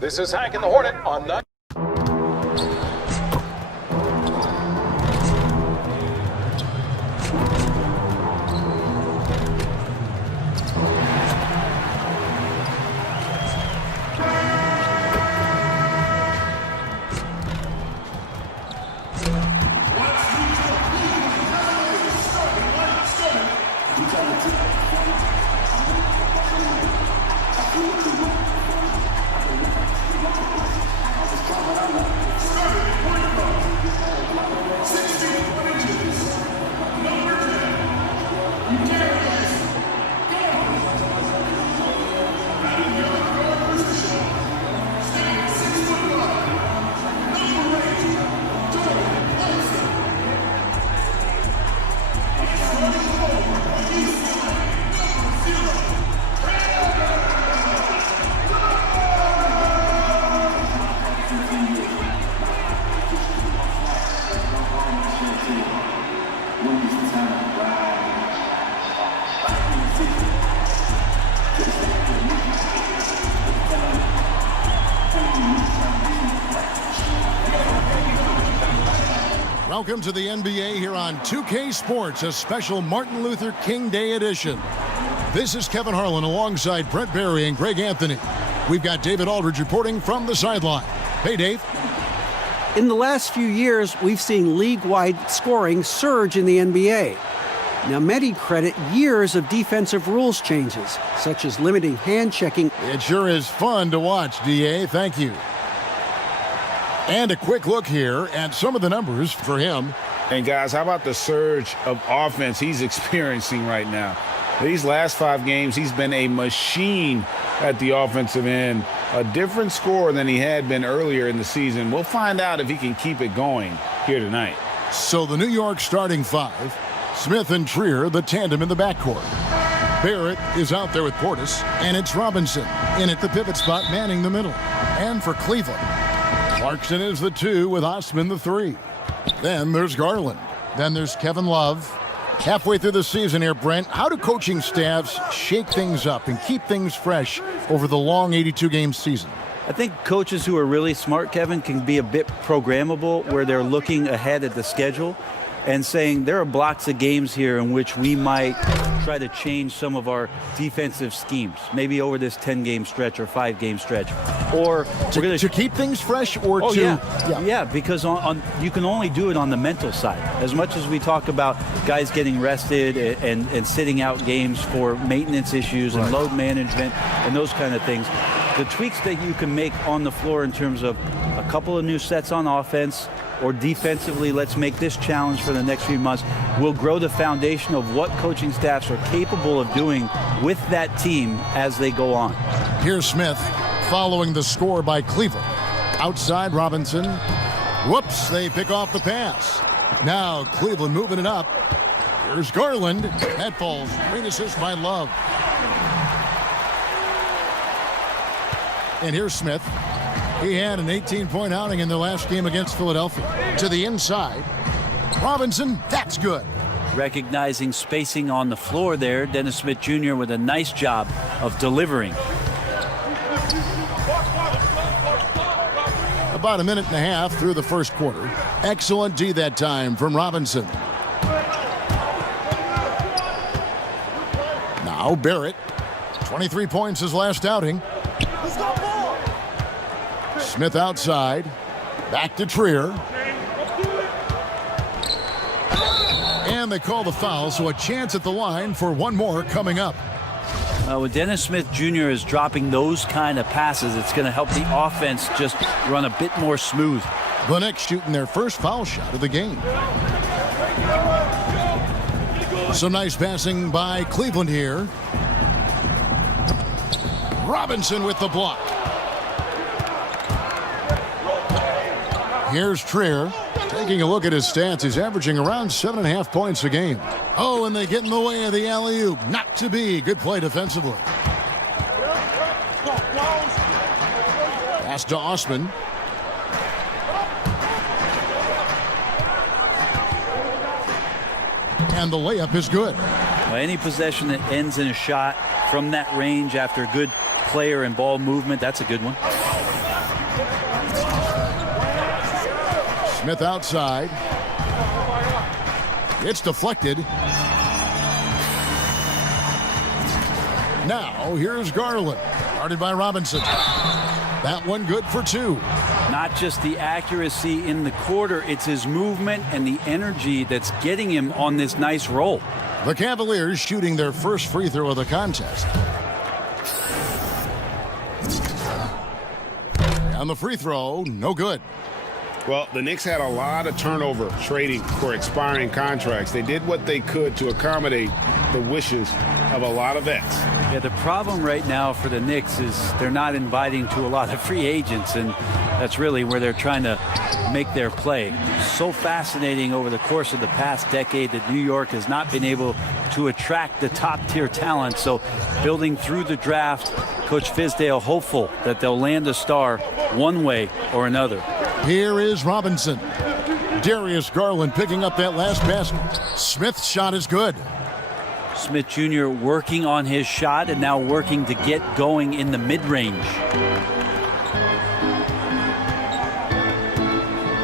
This is Hank and the Hornet on 9. Welcome to the NBA here on 2K Sports, a special Martin Luther King Day edition. This is Kevin Harlan alongside Brent Barry and Greg Anthony. We've got David Aldridge reporting from the sideline. Hey, Dave. In the last few years, we've seen league-wide scoring surge in the NBA. Now, many credit years of defensive rules changes, such as limiting hand checking. It sure is fun to watch, DA. Thank you. And a quick look here at some of the numbers for him. And guys, how about the surge of offense he's experiencing right now? These last 5 games, he's been a machine at the offensive end. A different score than he had been earlier in the season. We'll find out if he can keep it going here tonight. So the New York starting 5, Smith and Trier, the tandem in the backcourt. Barrett is out there with Portis, and it's Robinson in at the pivot spot, manning the middle. And for Cleveland, Clarkson is the 2 with Osman the 3. Then there's Garland. Then there's Kevin Love. Halfway through the season here, Brent, how do coaching staffs shake things up and keep things fresh over the long 82-game season? I think coaches who are really smart, Kevin, can be a bit programmable where they're looking ahead at the schedule and saying there are blocks of games here in which we might try to change some of our defensive schemes, maybe over this 10-game stretch or 5-game stretch. Or to keep things fresh or to... Yeah, because on you can only do it on the mental side. As much as we talk about guys getting rested and sitting out games for maintenance issues and load management and those kind of things, the tweaks that you can make on the floor in terms of a couple of new sets on offense, or defensively, let's make this challenge for the next few months, will grow the foundation of what coaching staffs are capable of doing with that team as they go on. Here's Smith following the score by Cleveland. Outside Robinson. Whoops, they pick off the pass. Now Cleveland moving it up. Here's Garland. That falls. Great assist by Love. And here's Smith. He had an 18-point outing in the last game against Philadelphia. To the inside. Robinson, that's good. Recognizing spacing on the floor there, Dennis Smith Jr. with a nice job of delivering. About a minute and a half through the first quarter. Excellent D that time from Robinson. Now Barrett. 23 points his last outing. Smith outside. Back to Trier. And they call the foul, so a chance at the line for one more coming up. When Dennis Smith Jr. is dropping those kind of passes, it's going to help the offense just run a bit more smooth. The Knicks shooting their first foul shot of the game. Some nice passing by Cleveland here. Robinson with the block. Here's Trier. Taking a look at his stats, he's averaging around 7.5 points a game. Oh, and they get in the way of the alley-oop. Not to be. Good play defensively. Pass to Osman. And the layup is good. Well, any possession that ends in a shot from that range after good player and ball movement, that's a good one. Smith outside. It's deflected. Now, here's Garland. Guarded by Robinson. That one good for 2. Not just the accuracy in the quarter, it's his movement and the energy that's getting him on this nice roll. The Cavaliers shooting their first free throw of the contest. And the free throw, no good. Well, the Knicks had a lot of turnover trading for expiring contracts. They did what they could to accommodate the wishes of a lot of vets. Yeah, the problem right now for the Knicks is they're not inviting to a lot of free agents, and that's really where they're trying to make their play. So fascinating over the course of the past decade that New York has not been able to attract the top-tier talent. So building through the draft, Coach Fizdale hopeful that they'll land a star one way or another. Here is Robinson. Darius Garland picking up that last basket. Smith's shot is good. Smith Jr. working on his shot and now working to get going in the mid-range.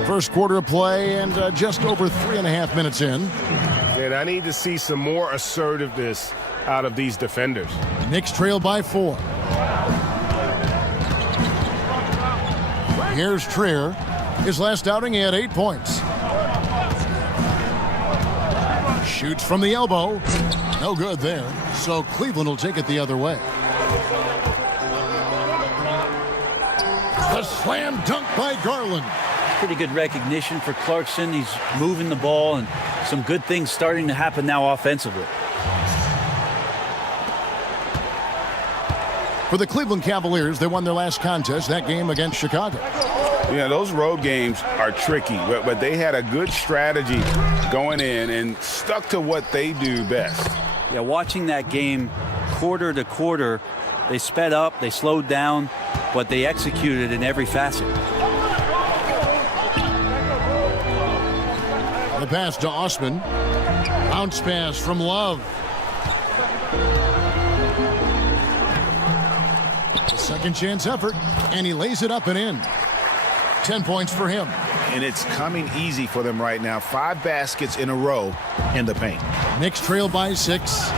First quarter of play and just over 3.5 minutes in. And I need to see some more assertiveness out of these defenders. Knicks trail by 4. Here's Trier. His last outing, he had 8 points. Shoots from the elbow. No good there. So Cleveland will take it the other way. The slam dunk by Garland. Pretty good recognition for Clarkson. He's moving the ball and some good things starting to happen now offensively. For the Cleveland Cavaliers, they won their last contest, that game against Chicago. Yeah, those road games are tricky, but they had a good strategy going in and stuck to what they do best. Yeah, watching that game quarter to quarter, they sped up, they slowed down, but they executed in every facet. The pass to Osman. Bounce pass from Love. A second chance effort, and he lays it up and in. 10 points for him. And it's coming easy for them right now. 5 baskets in a row in the paint. Knicks trail by 6.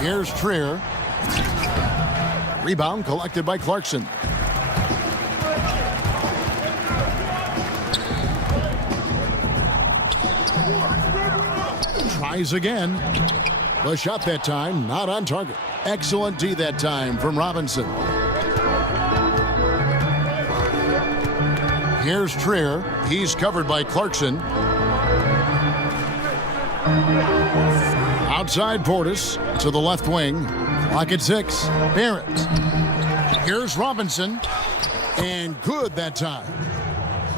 Here's Trier. Rebound collected by Clarkson. Tries again. The shot that time, not on target. Excellent D that time from Robinson. Here's Trier. He's covered by Clarkson. Outside Portis to the left wing. Lock at 6. Barrett. Here's Robinson. And good that time.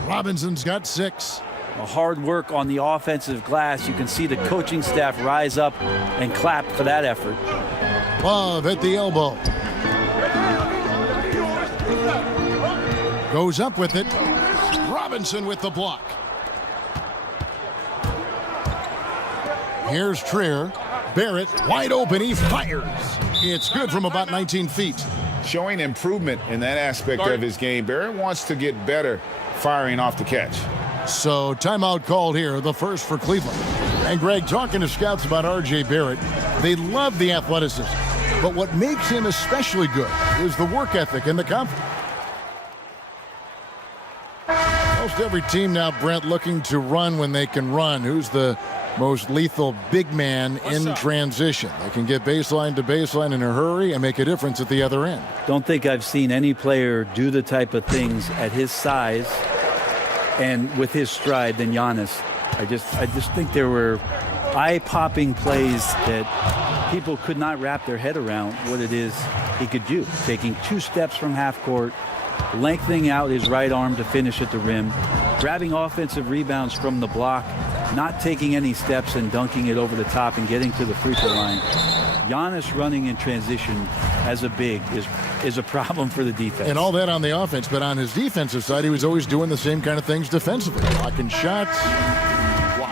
Robinson's got 6. Hard work on the offensive glass. You can see the coaching staff rise up and clap for that effort. Love at the elbow. Goes up with it. Robinson with the block. Here's Trier. Barrett wide open. He fires. It's good from about 19 feet. Showing improvement in that aspect of his game. Barrett wants to get better firing off the catch. So timeout called here, the first for Cleveland. And Greg, talking to scouts about R.J. Barrett, they love the athleticism. But what makes him especially good is the work ethic and the confidence. Most every team now, Brent, looking to run when they can run. Who's the most lethal big man in transition? They can get baseline to baseline in a hurry and make a difference at the other end. Don't think I've seen any player do the type of things at his size and with his stride than Giannis. I just think there were eye-popping plays that people could not wrap their head around what it is he could do. Taking 2 steps from half court, lengthening out his right arm to finish at the rim, grabbing offensive rebounds from the block, not taking any steps and dunking it over the top and getting to the free throw line. Giannis running in transition as a big is a problem for the defense. And all that on the offense, but on his defensive side, he was always doing the same kind of things defensively. Blocking shots,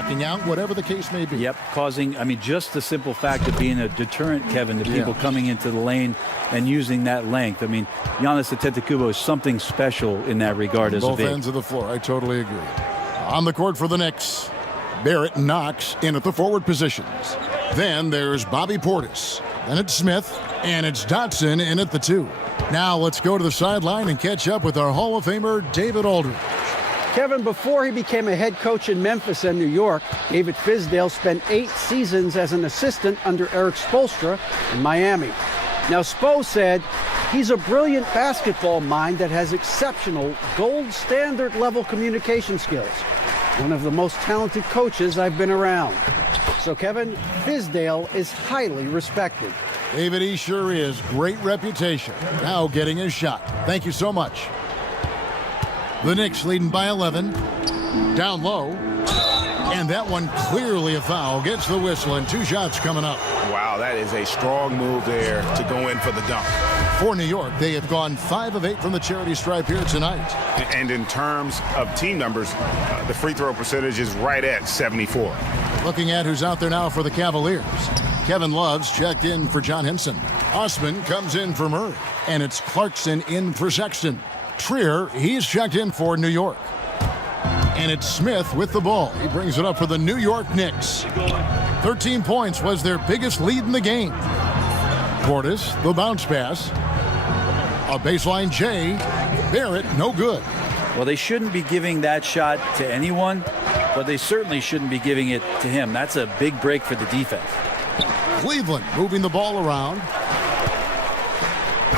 blocking out, whatever the case may be. Yep, causing, I mean, just the simple fact of being a deterrent, Kevin, to people coming into the lane and using that length. I mean, Giannis Antetokounmpo is something special in that regard as a Both big. ends of the floor. I totally agree. On the court for the Knicks, Barrett Knox in at the forward positions. Then there's Bobby Portis. Then it's Smith, and it's Dotson in at the 2. Now let's go to the sideline and catch up with our Hall of Famer, David Aldridge. Kevin, before he became a head coach in Memphis and New York, David Fizdale spent 8 seasons as an assistant under Eric Spoelstra in Miami. Now, Spo said he's a brilliant basketball mind that has exceptional gold standard level communication skills. One of the most talented coaches I've been around. So, Kevin, Fizdale is highly respected. David, he sure is. Great reputation. Now getting his shot. Thank you so much. The Knicks leading by 11. Down low. And that one clearly a foul. Gets the whistle and 2 shots coming up. Wow, that is a strong move there to go in for the dunk. For New York, they have gone 5 of 8 from the charity stripe here tonight. And in terms of team numbers, the free throw percentage is right at 74. Looking at who's out there now for the Cavaliers. Kevin Love's checked in for John Henson. Osman comes in for Murray. And it's Clarkson in for Sexton. Trier, he's checked in for New York. And it's Smith with the ball. He brings it up for the New York Knicks. 13 points was their biggest lead in the game. Portis, the bounce pass. A baseline J. Barrett, no good. Well, they shouldn't be giving that shot to anyone, but they certainly shouldn't be giving it to him. That's a big break for the defense. Cleveland moving the ball around.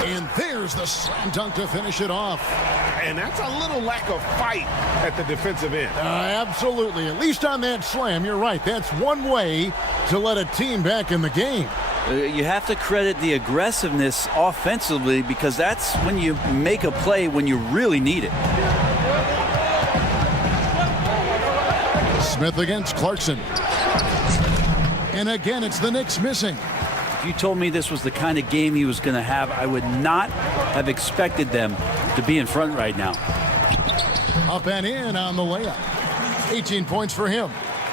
And there's the slam dunk to finish it off. And that's a little lack of fight at the defensive end. Absolutely. At least on that slam, you're right. That's one way to let a team back in the game. You have to credit the aggressiveness offensively because that's when you make a play when you really need it. Smith against Clarkson. And again, it's the Knicks missing. If you told me this was the kind of game he was going to have, I would not have expected them to be in front right now. Up and in on the layup. 18 points for him.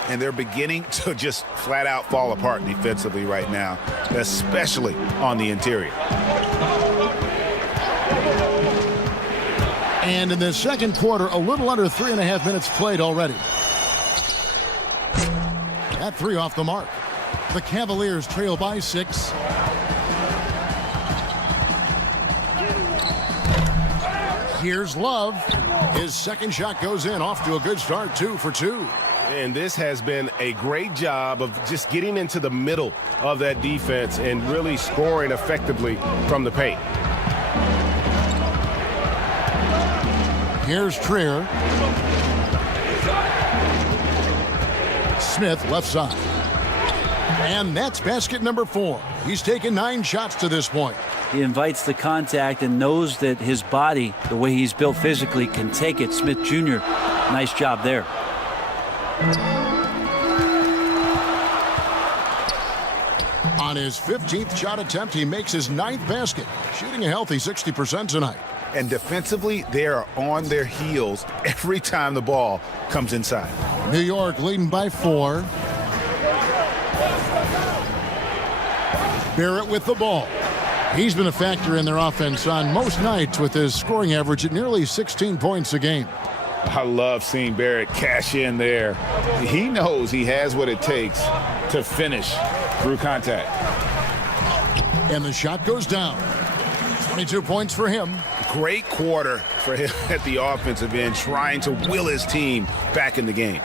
And they're beginning to just flat out fall apart defensively right now, especially on the interior. And in the second quarter, a little under 3.5 minutes played already. That 3 off the mark. The Cavaliers trail by 6. Here's Love. His second shot goes in, off to a good start, 2 for 2. And this has been a great job of just getting into the middle of that defense and really scoring effectively from the paint. Here's Trier. Smith left side. And that's basket number 4. He's taken 9 shots to this point. He invites the contact and knows that his body, the way he's built physically, can take it. Smith Jr., nice job there. On his 15th shot attempt, he makes his 9th basket, shooting a healthy 60% tonight. And defensively, they are on their heels every time the ball comes inside. New York leading by 4. Barrett with the ball. He's been a factor in their offense on most nights with his scoring average at nearly 16 points a game. I love seeing Barrett cash in there. He knows he has what it takes to finish through contact. And the shot goes down. 22 points for him. Great quarter for him at the offensive end, trying to will his team back in the game.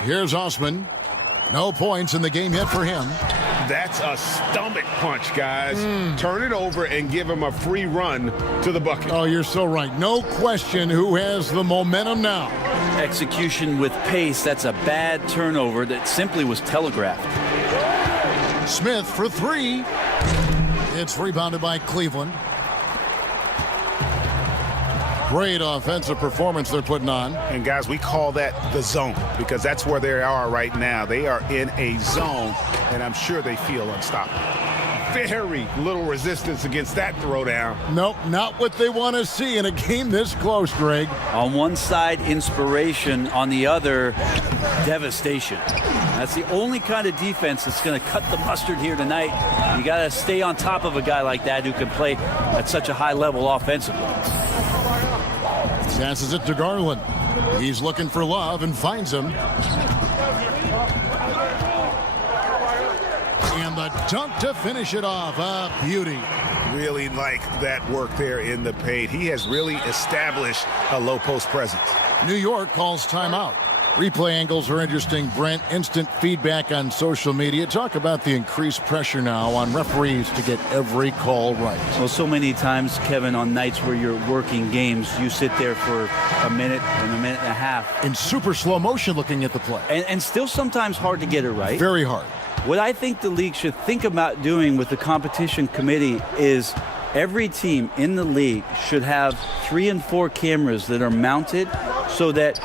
Here's Osman. No points in the game yet for him. That's a stomach punch, guys. Turn it over and give him a free run to the bucket. Oh, you're so right. No question who has the momentum now. Execution with pace, that's a bad turnover that simply was telegraphed. Smith for 3. It's rebounded by Cleveland. Great offensive performance they're putting on. And guys, we call that the zone because that's where they are right now. They are in a zone, and I'm sure they feel unstoppable. very little resistance against that throwdown. Nope, not what they want to see in a game this close, Greg. On one side, inspiration. On the other, devastation. That's the only kind of defense that's going to cut the mustard here tonight. You got to stay on top of a guy like that who can play at such a high level offensively. Passes it to Garland. He's looking for Love and finds him. And the dunk to finish it off. A beauty. Really like that work there in the paint. He has really established a low post presence. New York calls timeout. Replay angles are interesting, Brent. Instant feedback on social media. Talk about the increased pressure now on referees to get every call right. Well, so many times, Kevin, on nights where you're working games, you sit there for a minute and a minute and a half. In super slow motion looking at the play. And still sometimes hard to get it right. Very hard. What I think the league should think about doing with the competition committee is every team in the league should have 3 and 4 cameras that are mounted so that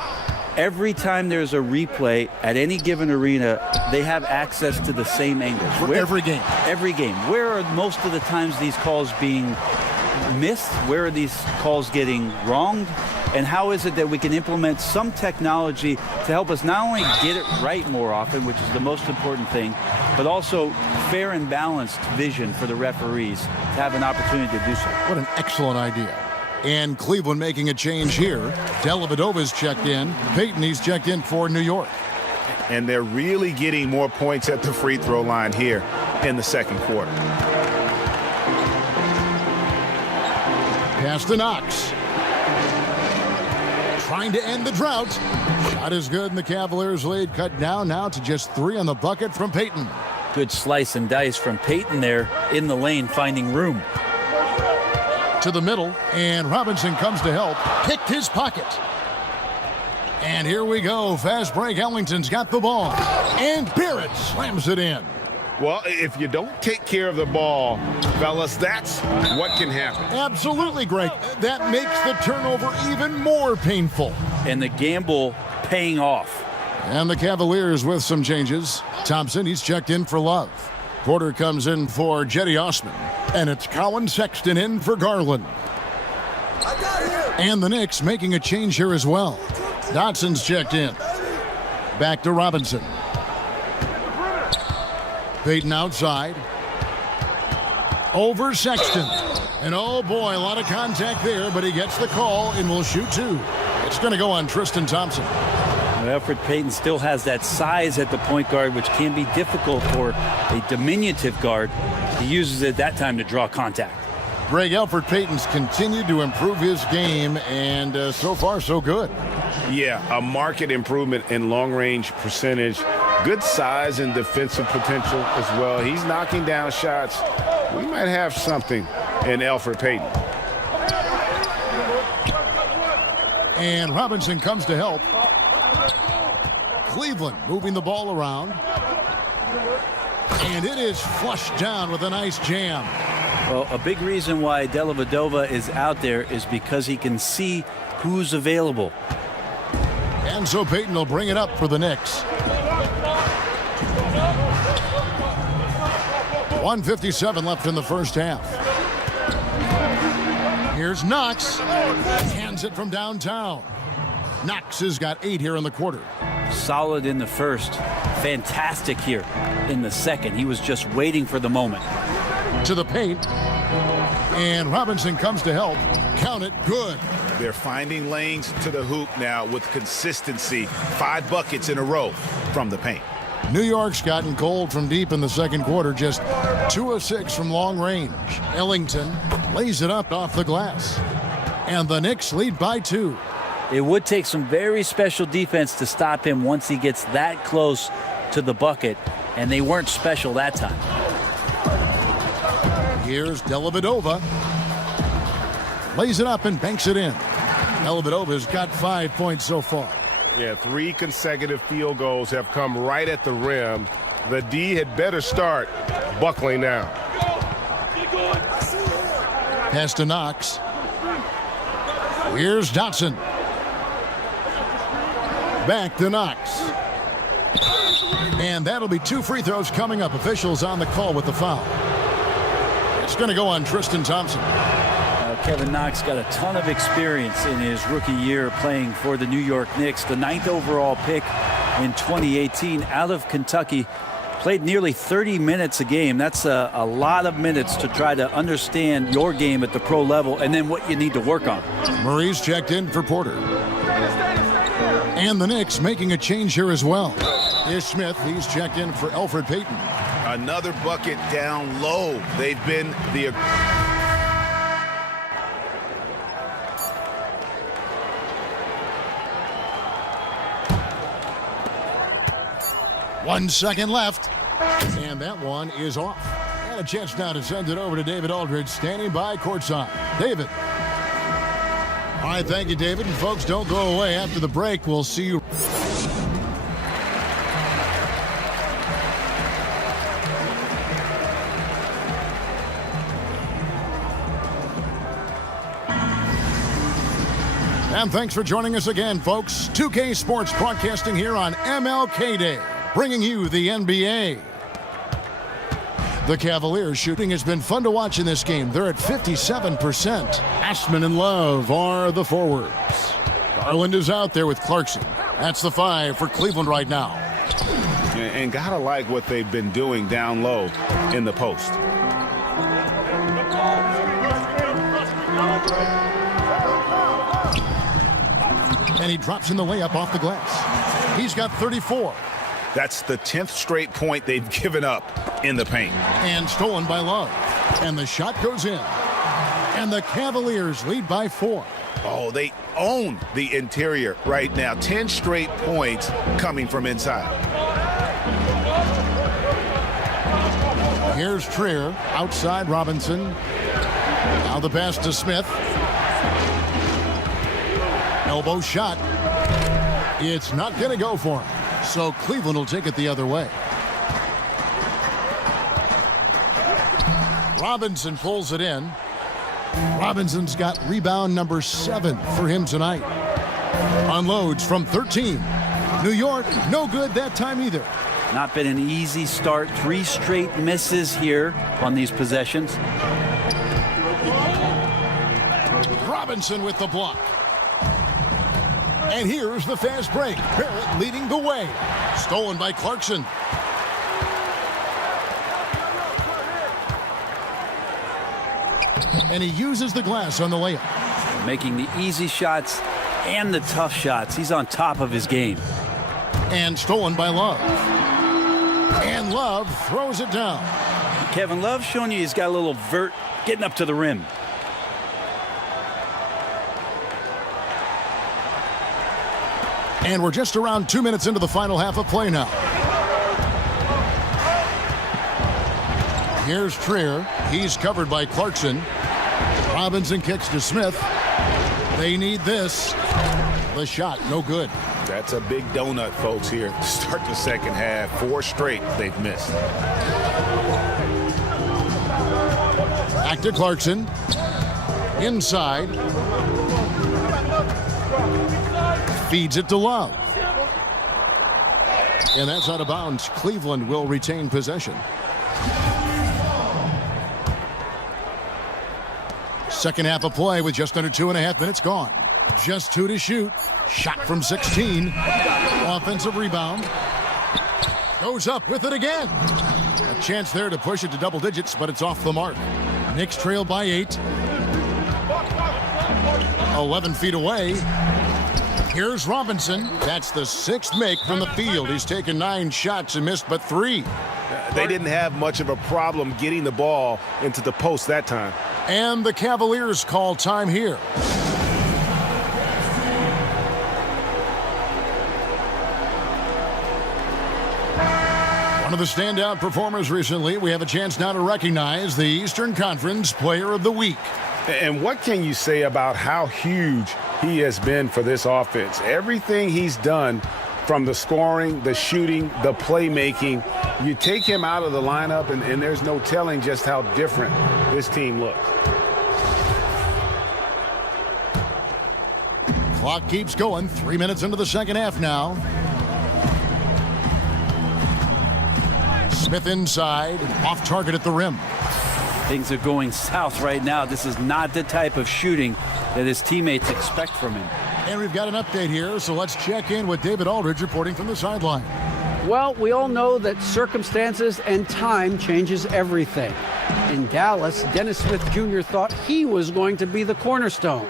every time there's a replay at any given arena, they have access to the same angles. For every game. Every game. Where are most of the times these calls being missed? Where are these calls getting wronged? And how is it that we can implement some technology to help us not only get it right more often, which is the most important thing, but also fair and balanced vision for the referees to have an opportunity to do so. What an excellent idea. And Cleveland making a change here. Dellavedova's checked in. Payton, he's checked in for New York. And they're really getting more points at the free throw line here in the second quarter. Pass to Knox. Trying to end the drought. Shot is good, and the Cavaliers lead cut down now to just 3 on the bucket from Payton. Good slice and dice from Payton there in the lane, finding room. To the middle, and Robinson comes to help. Picked his pocket. And here we go. Fast break. Ellington's got the ball. And Barrett slams it in. Well, if you don't take care of the ball, fellas, that's what can happen. Absolutely, Greg. That makes the turnover even more painful. And the gamble paying off. And the Cavaliers with some changes. Thompson, he's checked in for Love. Porter comes in for Jetty Osman. And it's Colin Sexton in for Garland. And the Knicks making a change here as well. Dotson's checked in. Back to Robinson. Payton outside. Over Sexton. And oh boy, a lot of contact there, but he gets the call and will shoot 2. It's going to go on Tristan Thompson. Elfrid Payton still has that size at the point guard, which can be difficult for a diminutive guard. He uses it that time to draw contact. Greg, Elfrid Payton's continued to improve his game, and so far, so good. Yeah, a marked improvement in long-range percentage. Good size and defensive potential as well. He's knocking down shots. We might have something in Elfrid Payton. And Robinson comes to help. Cleveland moving the ball around. And it is flushed down with a nice jam. Well, a big reason why Dellavedova is out there is because he can see who's available. And so Payton will bring it up for the Knicks. 1:57 left in the first half. Here's Knox. Hands it from downtown. Knox has got 8 here in the quarter. Solid in the first. Fantastic here in the second. He was just waiting for the moment. To the paint. And Robinson comes to help. Count it. Good. They're finding lanes to the hoop now with consistency. 5 buckets in a row from the paint. New York's gotten cold from deep in the second quarter. Just 2 of 6 from long range. Ellington lays it up off the glass. And the Knicks lead by 2. It would take some very special defense to stop him once he gets that close to the bucket, and they weren't special that time. Here's Dellavedova. Lays it up and banks it in. Dellavedova's got 5 points so far. Yeah, 3 consecutive field goals have come right at the rim. The D had better start buckling now. Pass to Knox. Here's Dotson. Back to Knox. And that'll be 2 free throws coming up. Officials on the call with the foul. It's going to go on Tristan Thompson. Kevin Knox got a ton of experience in his rookie year playing for the New York Knicks. The 9th overall pick in 2018 out of Kentucky. Played nearly 30 minutes a game. That's a lot of minutes to try to understand your game at the pro level and then what you need to work on. Murray's checked in for Porter. And the Knicks making a change here as well. Here's Smith. He's checked in for Elfrid Payton. Another bucket down low. They've been the... One second left. And that one is off. And a chance now to send it over to David Aldridge, standing by courtside. David. All right, thank you, David. And folks, don't go away. After the break, we'll see you. And thanks for joining us again, folks. 2K Sports broadcasting here on MLK Day, bringing you the NBA. The Cavaliers shooting has been fun to watch in this game. They're at 57%. Ashman and Love are the forwards. Garland is out there with Clarkson. That's the 5 for Cleveland right now. And gotta like what they've been doing down low in the post. And he drops in the layup off the glass. He's got 34. That's the 10th straight point they've given up in the paint. And stolen by Love. And the shot goes in. And the Cavaliers lead by 4. Oh, they own the interior right now. 10 straight points coming from inside. Here's Trier. Outside Robinson. Now the pass to Smith. Elbow shot. It's not going to go for him. So Cleveland will take it the other way. Robinson pulls it in. Robinson's got rebound number 7 for him tonight. Unloads from 13. New York, no good that time either. Not been an easy start. 3 straight misses here on these possessions. Robinson with the block. And here's the fast break. Barrett leading the way. Stolen by Clarkson. And he uses the glass on the layup. Making the easy shots and the tough shots. He's on top of his game. And stolen by Love. And Love throws it down. Kevin Love showing you he's got a little vert getting up to the rim. And we're just around 2 minutes into the final half of play now. Here's Trier. He's covered by Clarkson. Robinson kicks to Smith. They need this. The shot, no good. That's a big donut, folks, here to start the second half. 4 straight they've missed. Back to Clarkson. Inside. Feeds it to Love. And that's out of bounds. Cleveland will retain possession. Second half of play with just under 2.5 minutes gone. Just 2 to shoot. Shot from 16. Offensive rebound. Goes up with it again. A chance there to push it to double digits, but it's off the mark. Knicks trail by 8. 11 feet away. Here's Robinson. That's the 6th make from the field. He's taken 9 shots and missed but 3. They didn't have much of a problem getting the ball into the post that time. And the Cavaliers call time here. One of the standout performers recently. We have a chance now to recognize the Eastern Conference Player of the Week. And what can you say about how huge he has been for this offense? Everything he's done, from the scoring, the shooting, the playmaking, you take him out of the lineup and there's no telling just how different this team looks. Clock keeps going. 3 minutes into the second half now. Smith inside, off target at the rim. Things are going south right now. This is not the type of shooting that his teammates expect from him. And we've got an update here, so let's check in with David Aldridge reporting from the sideline. Well, we all know that circumstances and time changes everything. In Dallas, Dennis Smith Jr. thought he was going to be the cornerstone.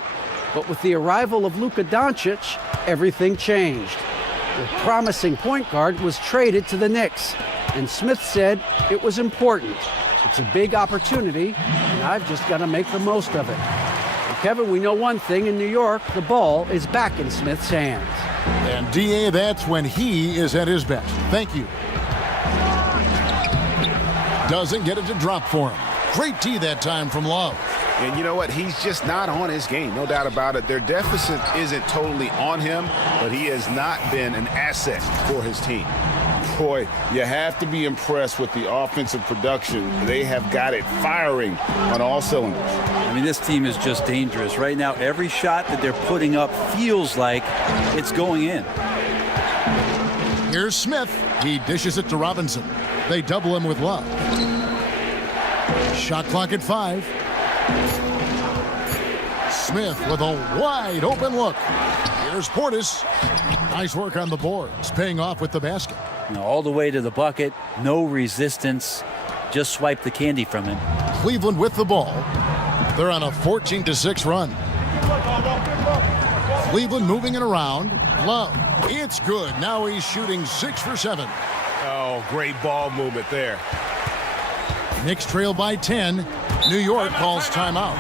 But with the arrival of Luka Doncic, everything changed. The promising point guard was traded to the Knicks, and Smith said it was important. It's a big opportunity, and I've just got to make the most of it. And Kevin, we know one thing in New York, the ball is back in Smith's hands. And D.A., that's when he is at his best. Thank you. Doesn't get it to drop for him. Great tee that time from Love. And you know what? He's just not on his game, no doubt about it. Their deficit isn't totally on him, but he has not been an asset for his team. Boy, you have to be impressed with the offensive production. They have got it firing on all cylinders. I mean, this team is just dangerous. Right now, every shot that they're putting up feels like it's going in. Here's Smith. He dishes it to Robinson. They double him with Love. Shot clock at 5. Smith with a wide open look. Here's Portis. Nice work on the boards, paying off with the basket. Now, all the way to the bucket, no resistance. Just swipe the candy from him. Cleveland with the ball. They're on a 14-6 run. Cleveland moving it around. Love. It's good. Now he's shooting 6 for 7. Oh, great ball movement there. Knicks trail by 10. New York calls timeout.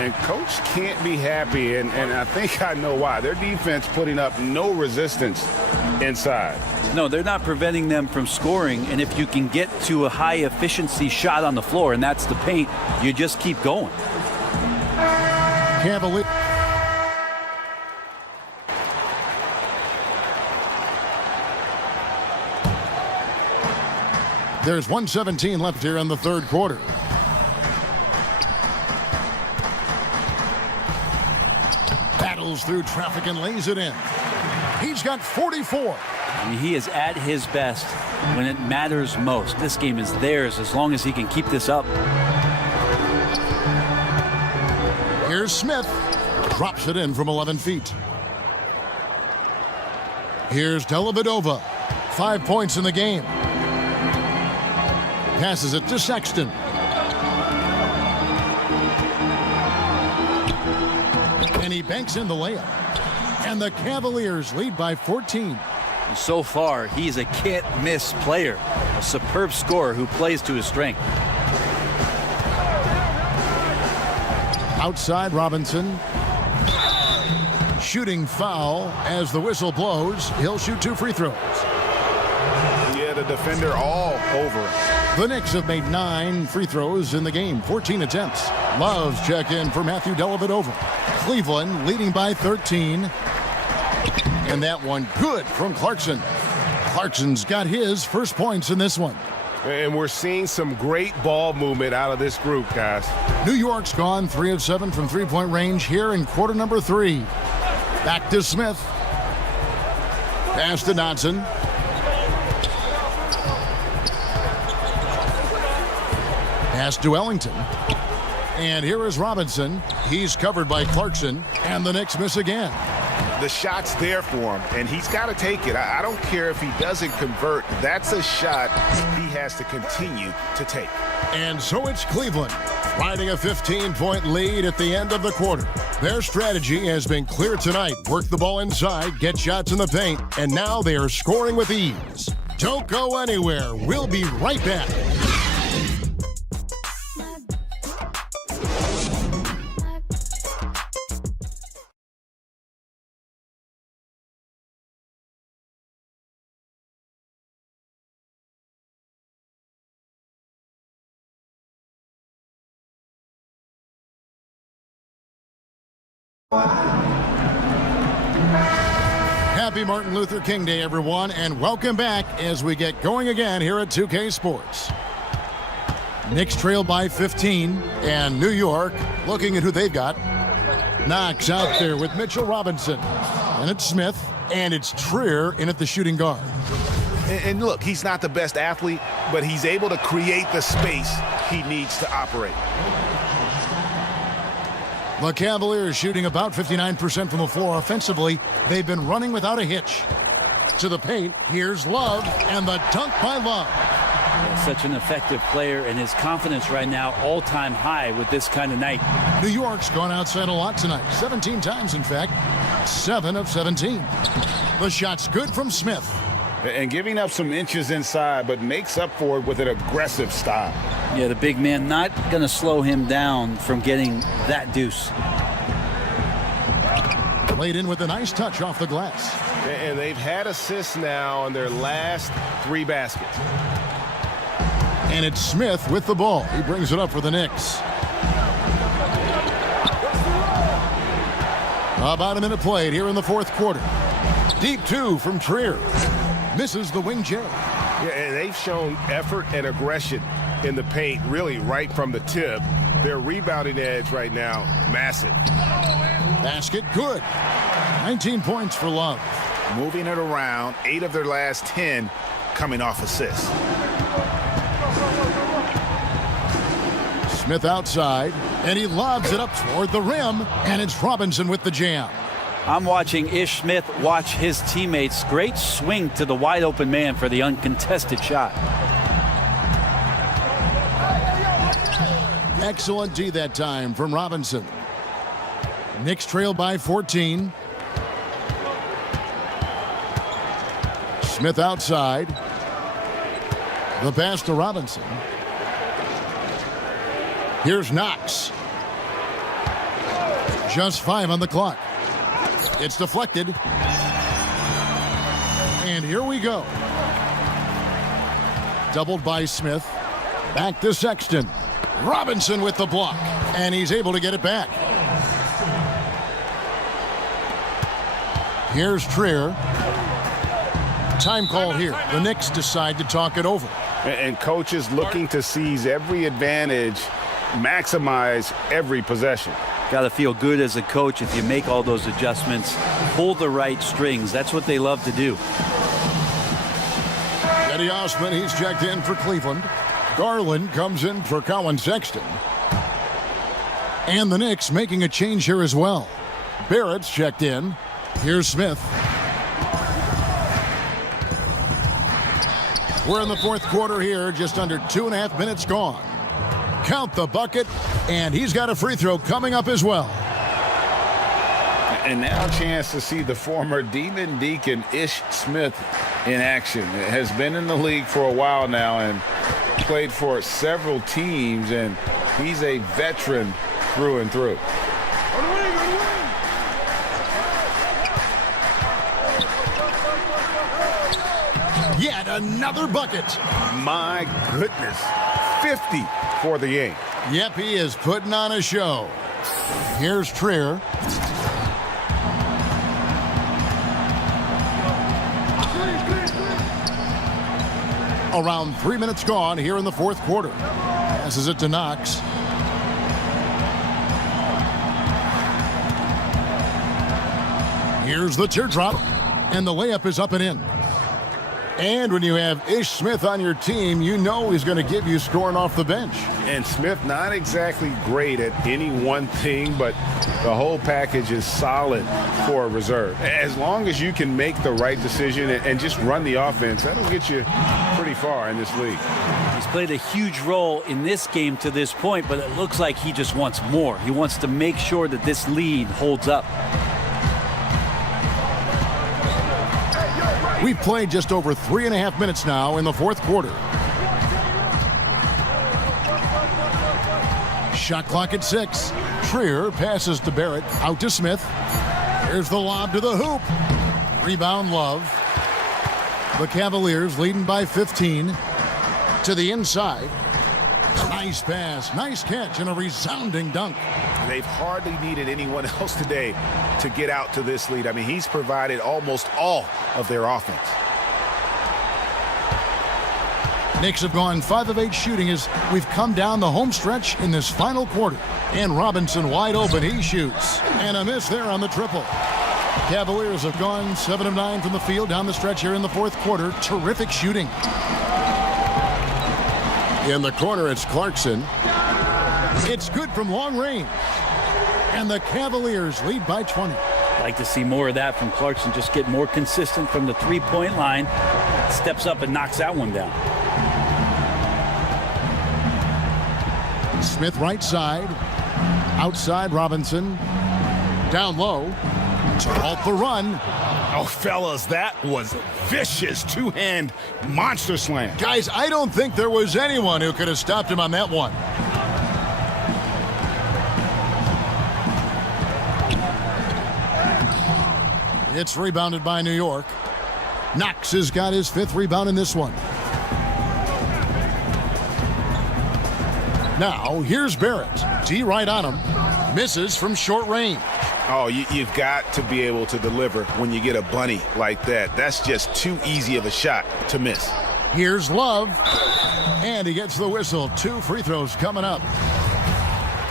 And coach can't be happy, and I think I know why. Their defense putting up no resistance inside. No, they're not preventing them from scoring, and if you can get to a high-efficiency shot on the floor, and that's the paint, you just keep going. Cavalier. There's 1:17 left here in the third quarter. Battles through traffic and lays it in. He's got 44. I mean, he is at his best when it matters most. This game is theirs as long as he can keep this up. Here's Smith. Drops it in from 11 feet. Here's Dellavedova. 5 points in the game. Passes it to Sexton. And he banks in the layup. And the Cavaliers lead by 14. So far, he's a can't-miss player. A superb scorer who plays to his strength. Outside Robinson. Shooting foul as the whistle blows. He'll shoot 2 free throws. Yeah, the defender all over him. The Knicks have made 9 free throws in the game, 14 attempts. Love's check in for Matthew Dellavedova. Cleveland leading by 13. And that one good from Clarkson. Clarkson's got his first points in this one. And we're seeing some great ball movement out of this group, guys. New York's gone 3 of 7 from three-point range here in quarter number 3. Back to Smith. Pass to Dodson. Pass to Ellington. And here is Robinson. He's covered by Clarkson. And the Knicks miss again. The shot's there for him, and he's got to take it. I don't care if he doesn't convert. That's a shot he has to continue to take. And so it's Cleveland, riding a 15-point lead at the end of the quarter. Their strategy has been clear tonight. Work the ball inside, get shots in the paint, and now they are scoring with ease. Don't go anywhere. We'll be right back. Happy Martin Luther King Day, everyone, and welcome back as we get going again here at 2K Sports. Knicks trail by 15, and New York, looking at who they've got, Knox out there with Mitchell Robinson. And it's Smith, and it's Trier in at the shooting guard. And look, he's not the best athlete, but he's able to create the space he needs to operate. The Cavaliers shooting about 59% from the floor offensively. They've been running without a hitch. To the paint, here's Love, and the dunk by Love. Yeah, such an effective player, and his confidence right now all-time high with this kind of night. New York's gone outside a lot tonight, 17 times in fact, 7 of 17. The shot's good from Smith. And giving up some inches inside, but makes up for it with an aggressive style. Yeah, the big man not going to slow him down from getting that deuce. Laid in with a nice touch off the glass. And they've had assists now on their last 3 baskets. And it's Smith with the ball. He brings it up for the Knicks. About a minute played here in the fourth quarter. Deep 2 from Trier. Misses the wing J. Yeah, and they've shown effort and aggression in the paint, really right from the tip. Their rebounding edge right now, massive. Basket good. 19 points for Love. Moving it around, 8 of their last 10 coming off assists. Smith outside, and he lobs it up toward the rim, and it's Robinson with the jam. I'm watching Ish Smith watch his teammates. Great swing to the wide open man for the uncontested shot. Excellent D that time from Robinson. Knicks trail by 14. Smith outside. The pass to Robinson. Here's Knox. Just 5 on the clock. It's deflected. And here we go. Doubled by Smith. Back to Sexton. Robinson with the block. And he's able to get it back. Here's Trier. Time call here. The Knicks decide to talk it over. And coaches looking to seize every advantage, maximize every possession. Got to feel good as a coach if you make all those adjustments, pull the right strings. That's what they love to do. Eddie Osman, he's checked in for Cleveland. Garland comes in for Colin Sexton. And the Knicks making a change here as well. Barrett's checked in. Here's Smith. We're in the fourth quarter here, just under 2.5 minutes gone. Count the bucket, and he's got a free throw coming up as well. And now a chance to see the former Demon Deacon Ish Smith in action. It has been in the league for a while now and played for several teams, and he's a veteran through and through. Yet another bucket. My goodness, 50 for the game. Yep, he is putting on a show. Here's Trier. Around 3 minutes gone here in the fourth quarter. Passes it to Knox. Here's the teardrop, and the layup is up and in. And when you have Ish Smith on your team, you know he's going to give you scoring off the bench. And Smith not exactly great at any one thing, but the whole package is solid for a reserve. As long as you can make the right decision and just run the offense, that'll get you pretty far in this league. He's played a huge role in this game to this point, but it looks like he just wants more. He wants to make sure that this lead holds up. We've played just over 3.5 minutes now in the fourth quarter. Shot clock at 6. Trier passes to Barrett, out to Smith. Here's the lob to the hoop. Rebound Love. The Cavaliers leading by 15. To the inside. Nice pass, nice catch, and a resounding dunk. They've hardly needed anyone else today to get out to this lead. I mean, he's provided almost all of their offense. Knicks have gone 5 of 8 shooting as we've come down the home stretch in this final quarter. And Robinson wide open, he shoots. And a miss there on the triple. Cavaliers have gone 7 of 9 from the field down the stretch here in the fourth quarter. Terrific shooting. In the corner, it's Clarkson. It's good from long range. And the Cavaliers lead by 20. Like to see more of that from Clarkson. Just get more consistent from the three-point line. Steps up and knocks that one down. Smith right side. Outside Robinson. Down low. To halt the run. Oh, fellas, that was vicious two-hand monster slam. Guys, I don't think there was anyone who could have stopped him on that one. It's rebounded by New York. Knox has got his 5th rebound in this one. Now, here's Barrett. D right on him. Misses from short range. Oh, you've got to be able to deliver when you get a bunny like that. That's just too easy of a shot to miss. Here's Love. And he gets the whistle. 2 free throws coming up.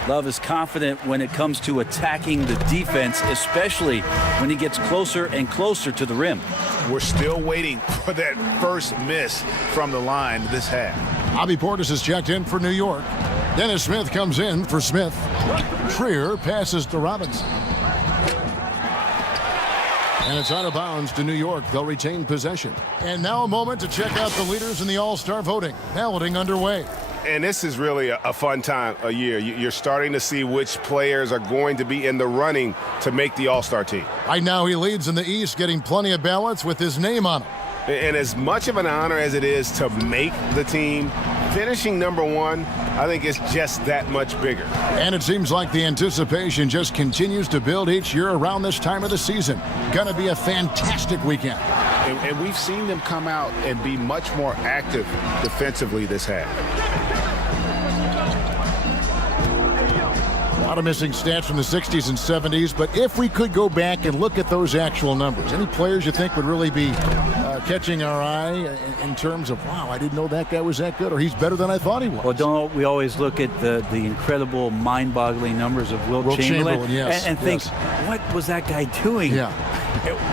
Love is confident when it comes to attacking the defense, especially when he gets closer and closer to the rim. We're still waiting for that first miss from the line this half. Bobby Portis has checked in for New York. Dennis Smith comes in for Smith. Trier passes to Robinson. And it's out of bounds to New York. They'll retain possession. And now a moment to check out the leaders in the All-Star voting. Balloting underway. And this is really a fun time of year. You're starting to see which players are going to be in the running to make the All-Star team. Right now he leads in the East, getting plenty of ballots with his name on them. And as much of an honor as it is to make the team, finishing number 1, I think it's just that much bigger. And it seems like the anticipation just continues to build each year around this time of the season. Gonna be a fantastic weekend. And we've seen them come out and be much more active defensively this half. A lot of missing stats from the 60s and 70s, but if we could go back and look at those actual numbers, any players you think would really be catching our eye in terms of, wow, I didn't know that guy was that good, or he's better than I thought he was? Well, don't we always look at the incredible, mind-boggling numbers of Wilt Chamberlain yes, and think, what was that guy doing? Yeah.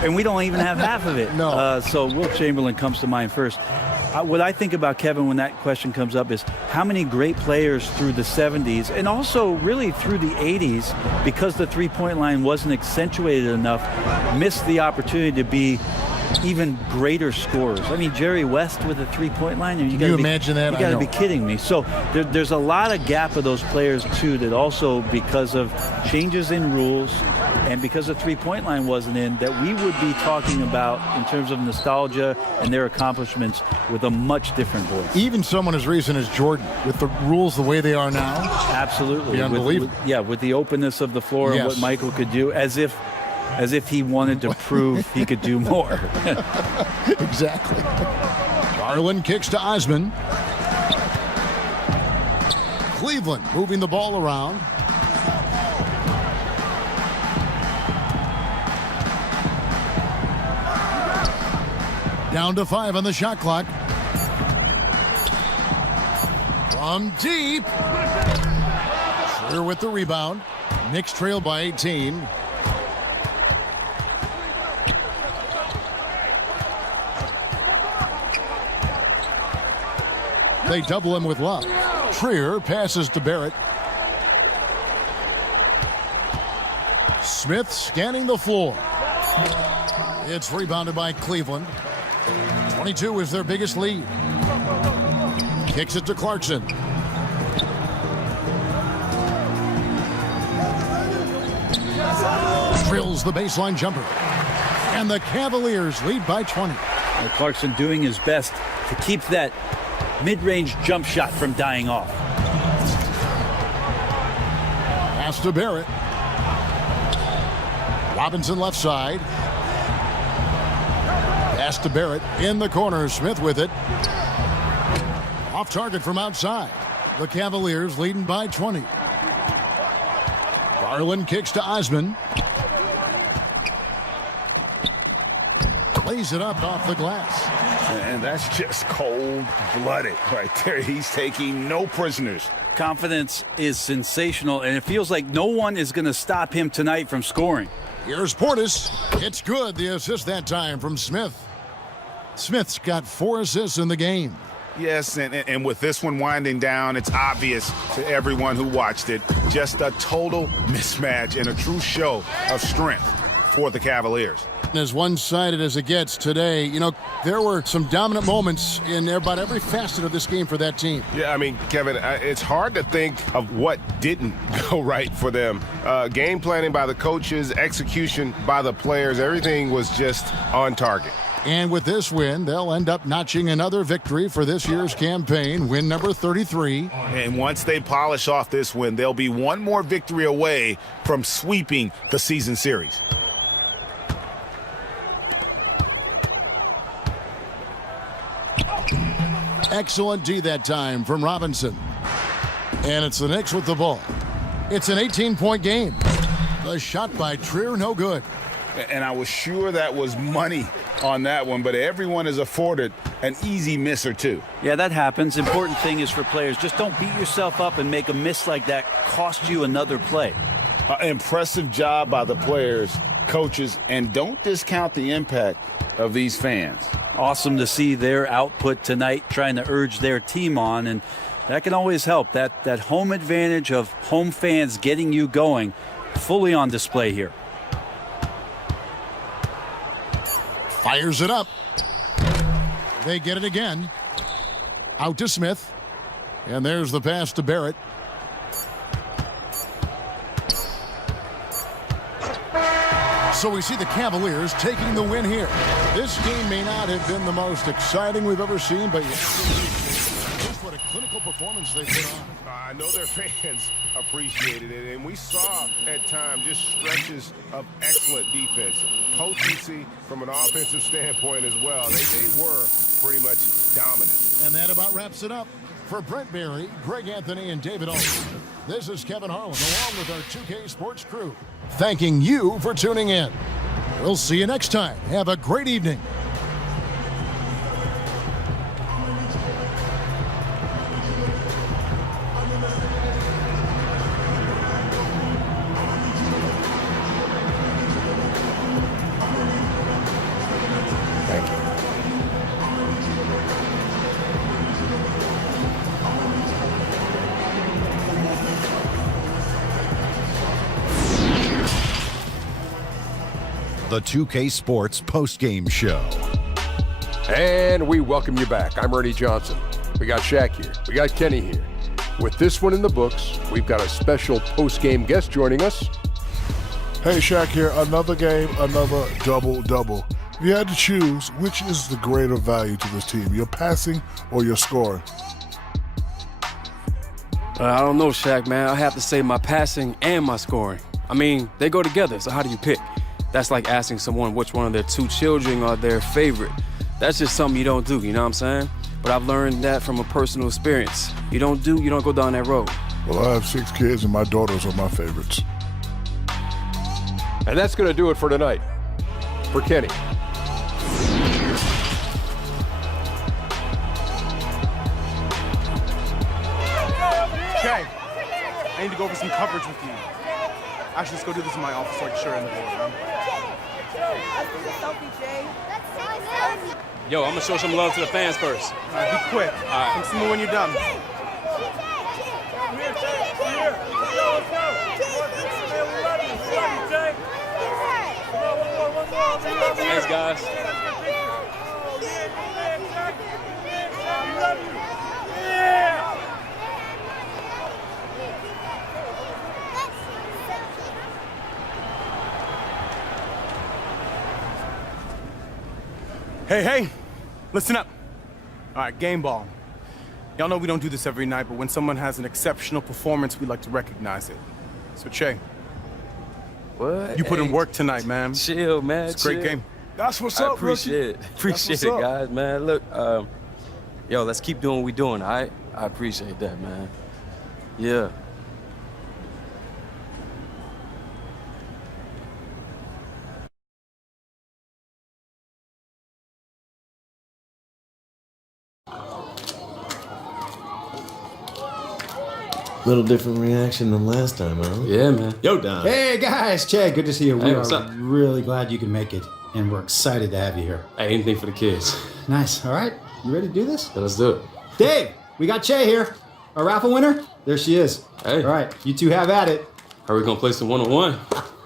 And we don't even have half of it. No. So Wilt Chamberlain comes to mind first. What I think about Kevin when that question comes up is how many great players through the 70s and also really through the 80s, because the three-point line wasn't accentuated enough, missed the opportunity to be even greater scorers. I mean, Jerry West with a three-point line. Can you imagine that? You got to be kidding me. So there's a lot of gap of those players, too, that also because of changes in rules and because the three-point line wasn't in, that we would be talking about in terms of nostalgia and their accomplishments with a much different voice. Even someone as recent as Jordan, with the rules the way they are now. Absolutely. Unbelievable. With the openness of the floor and what Michael could do, as if he wanted to prove he could do more. Exactly. Garland kicks to Osman. Cleveland moving the ball around. Down to 5 on the shot clock. From deep. Trier with the rebound. Knicks trail by 18. They double him with Love. Trier passes to Barrett. Smith scanning the floor. It's rebounded by Cleveland. 22 is their biggest lead. Kicks it to Clarkson. Drills the baseline jumper. And the Cavaliers lead by 20. And Clarkson doing his best to keep that mid-range jump shot from dying off. Pass to Barrett. Robinson left side. Pass to Barrett in the corner. Smith with it. Off target from outside. The Cavaliers leading by 20. Garland kicks to Osman. Lays it up off the glass. And that's just cold-blooded right there. He's taking no prisoners. Confidence is sensational, and it feels like no one is going to stop him tonight from scoring. Here's Portis. It's good. The assist that time from Smith. Smith's got 4 assists in the game. Yes, and with this one winding down, it's obvious to everyone who watched it. Just a total mismatch and a true show of strength for the Cavaliers. As one-sided as it gets today, you know, there were some dominant moments in about every facet of this game for that team. Yeah, I mean, Kevin, it's hard to think of what didn't go right for them. Game planning by the coaches, execution by the players, everything was just on target. And with this win, they'll end up notching another victory for this year's campaign, win number 33. And once they polish off this win, they'll be one more victory away from sweeping the season series. Excellent D that time from Robinson. And it's the Knicks with the ball. It's an 18-point game. The shot by Trier, no good. And I was sure that was money on that one, but everyone is afforded an easy miss or two. Yeah, that happens. Important thing is for players, just don't beat yourself up and make a miss like that cost you another play. Impressive job by the players, coaches, and don't discount the impact of these fans. Awesome to see their output tonight, trying to urge their team on, and that can always help. That home advantage of home fans getting you going, fully on display here. Fires it up. They get it again. Out to Smith. And there's the pass to Barrett. So we see the Cavaliers taking the win here. This game may not have been the most exciting we've ever seen, but just what a clinical performance they put on. I know their fans appreciated it, and we saw at times just stretches of excellent defense. Potency from an offensive standpoint as well. They were pretty much dominant. And that about wraps it up. For Brent Barry, Greg Anthony, and David Olson, this is Kevin Harlan along with our 2K Sports crew, thanking you for tuning in. We'll see you next time. Have a great evening. The 2K Sports postgame show. And we welcome you back. I'm Ernie Johnson. We got Shaq here. We got Kenny here. With this one in the books, we've got a special postgame guest joining us. Hey, Shaq here. Another game, another double-double. If you had to choose, which is the greater value to this team, your passing or your scoring? I don't know, Shaq, man. I have to say my passing and my scoring. I mean, they go together, so how do you pick? That's like asking someone which one of their 2 children are their favorite. That's just something you don't do, you know what I'm saying? But I've learned that from a personal experience. You don't go down that road. Well, I have 6 kids, and my daughters are my favorites. And that's going to do it for tonight. For Kenny. Okay, I need to go over some coverage with you. Actually, let's go do this in my office so I can show you in the board, man. Yo, I'm gonna show some love to the fans first. All right, be quick. All right. Come see me when you're done. Thanks, guys. Hey, listen up. All right, game ball. Y'all know we don't do this every night, but when someone has an exceptional performance, we like to recognize it. So, Che, What? you put in work tonight, man. Chill, man. It's a great game. That's what's I up, appreciate it. Appreciate it, guys, man. Look, yo, let's keep doing what we're doing, all right? I appreciate that, man. Yeah. Little different reaction than last time, huh? Yeah, man. Yo, Don. Hey, guys. Chad, good to see you. Hey, We what's are up? really glad you can make it, and we're excited to have you here. Hey, anything for the kids. Nice. All right. You ready to do this? Yeah, let's do it. Dave, we got Che here. Our raffle winner? There she is. Hey. All right. You two have at it. Are we gonna play some one-on-one?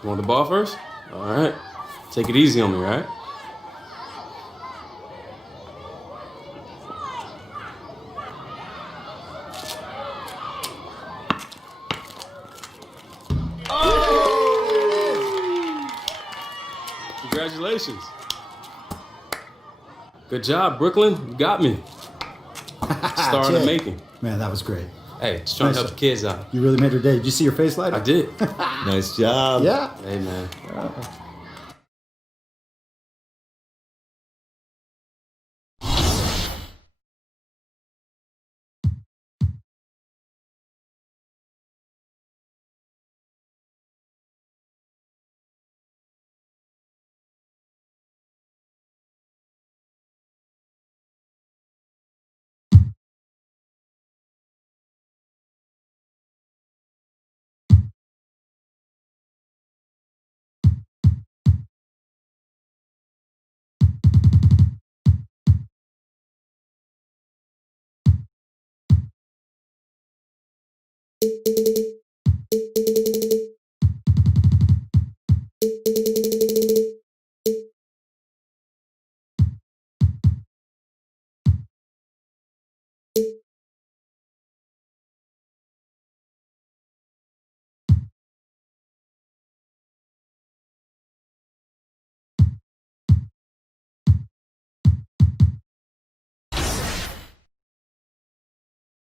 You want the ball first? All right. Take it easy on me, right? Congratulations. Good job, Brooklyn. You got me. Star in the Che. making. Man, that was great. Hey, just trying to help the kids out. You really made her day. Did you see her face light up? I did. Nice job. Yeah. Hey, man.